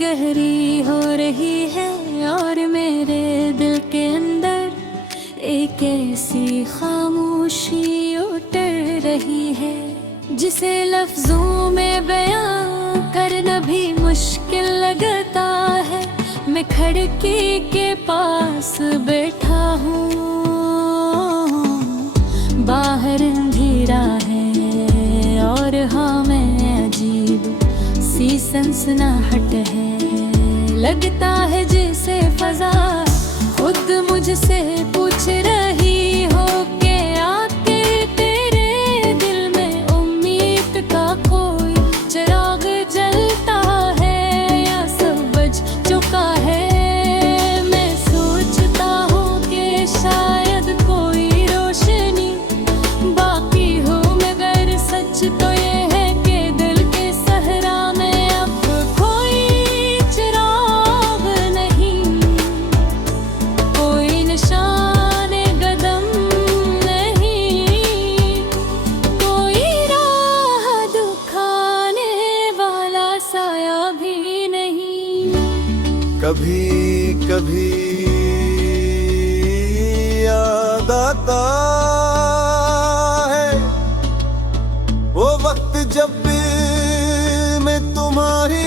गहरी हो रही है और मेरे दिल के अंदर एक ऐसी खामोशी उतर रही है जिसे लफ्जों में बयां करना भी मुश्किल लगता है। मैं खिड़की के पास बैठा हूँ, बाहर अंधेरा है और हाँ मैं अजीब सी सनसनाहट है। लगता है जैसे फजा खुद मुझसे पूछ रही हो कि आके तेरे दिल में उम्मीद का कोई चिराग जलता है या सब बुझ चुका है। मैं सोचता हूँ कि शायद कोई रोशनी बाकी हो, मगर सच तो ये है कि दिल के सहरा में अब कोई चिराग नहीं, कोई निशान कदम नहीं, कोई राह दिखाने वाला साया भी नहीं। कभी कभी याद आता है वो वक्त जब भी मैं तुम्हारी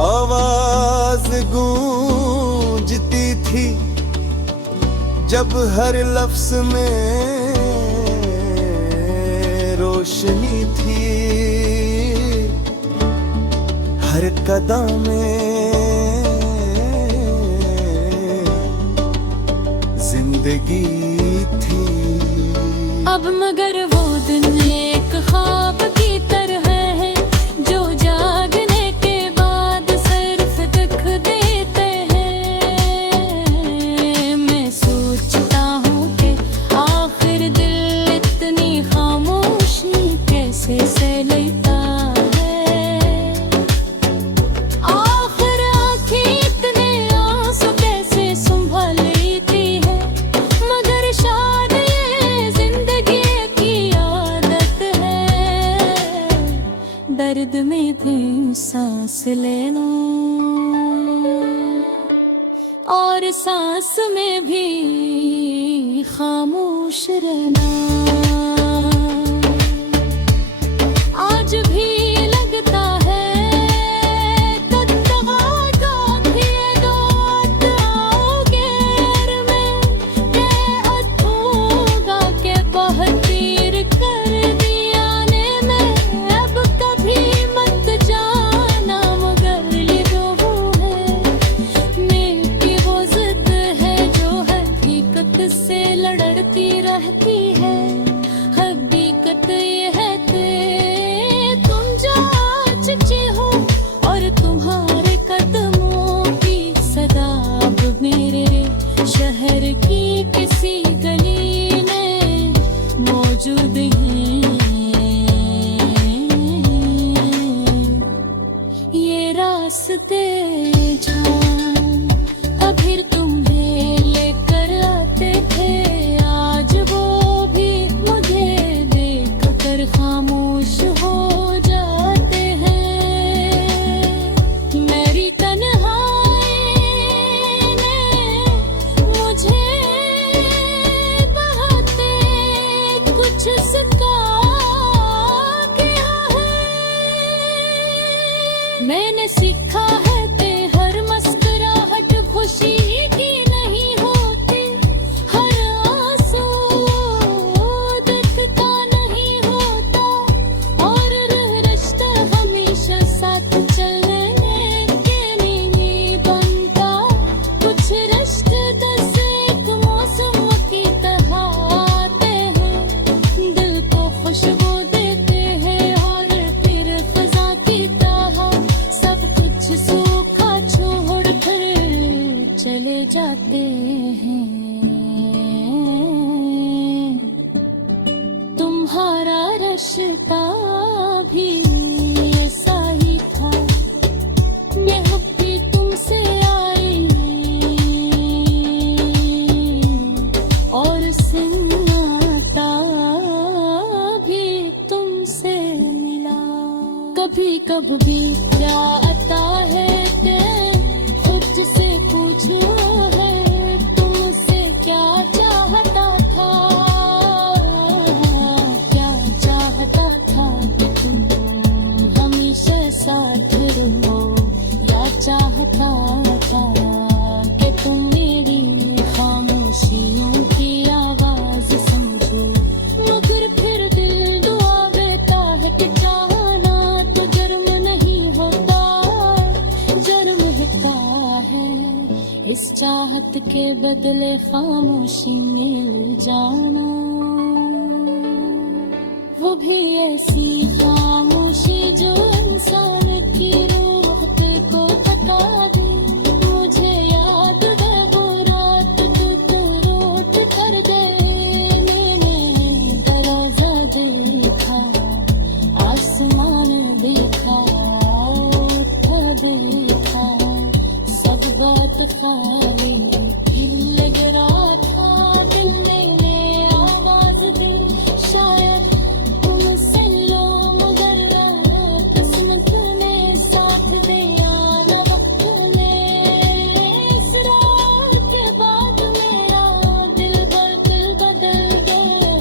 आवाज गूंजती थी, जब हर लफ्ज में रोशनी थी, हर कदम में जिंदगी थी। अब मगर वो दिन एक ख्वाब की तरह है जो जागने के बाद सिर्फ दिख देते हैं। मैं सोचता हूँ कि आखिर दिल इतनी खामोशी कैसे सह लेता है, आखिर आँखें इतने आंसू कैसे संभाल लेती है। मगर शायद ये जिंदगी की आदत है, दर्द में भी सांस लेना और सांस में भी खामोश रहना। आज भी लगता है से लड़ती रहती है। हकीकत ये है कि तुम जो सच्चे हो और तुम्हारे कदमों की सदा अब मेरे शहर की किसी गली में मौजूद है। ये रास्ते जान कभी तुम्हें लेकर आते थे, आज वो भी मुझे देख कर खामोश हो जाते हैं। मेरी तन्हाई ने मुझे बहाते कुछ सिखा किया है। मैंने सीखा है कि हर मुस्कुराहट खुशी की नहीं होती, हर आंसू दिखता नहीं होता और रिश्ता हमेशा साथ चलने के नहीं बनता। कुछ रिश्ते दस एक मौसम की तरह आते हैं, दिल को खुशबू देते हैं और फिर खजा की तरह सब कुछ सूखा छोड़ कर चले जाते हैं। तुम्हारा रिश्ता भी ऐसा ही था, मैं अब भी तुमसे आई और सन्नाटा भी अब भी क्या आता है ते खुद से पूछो है तुमसे क्या चाहता था, क्या चाहता था कि तुम हमेशा साथ रहो, या चाहता था कि तुम मेरी खामोशियों की आवाज समझो। मगर फिर दिल दुआ देता है कि चाहना तो जर्म नहीं होता, जर्म हिक्का है इस चाहत के बदले खामोशी मिल जाना। वो भी ऐसी खामोशी जो इंसान की रूह को थका दे। मुझे याद है वो रात दूध रोट कर दे, मैंने दरवाजा देखा, आसमान देखा, उठा देखा, सब बात खाली लग रहा था। दिल ने आवाज दी शायद तुमसे लो, मगर किस्मत ने साथ दिया न वक्त ने। इस रात के बाद मेरा दिल बिल्कुल बदल गया,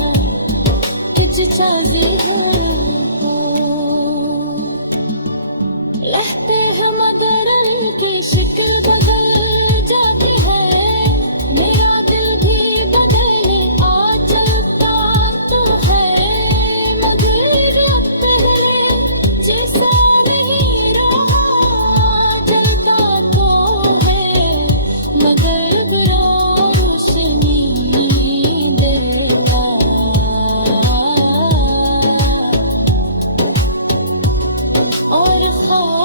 हिचकिचाती है तो लहते हैं मगर की शक्ल बदल जाती है। मेरा दिल भी बदलने आ चलता तो है, मगर अब पहले जैसा नहीं रहा। जलता तो है मगर बुरा रोशनी देता, और ख्वाबों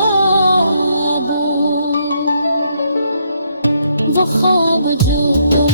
वो ख्वाब जो तुम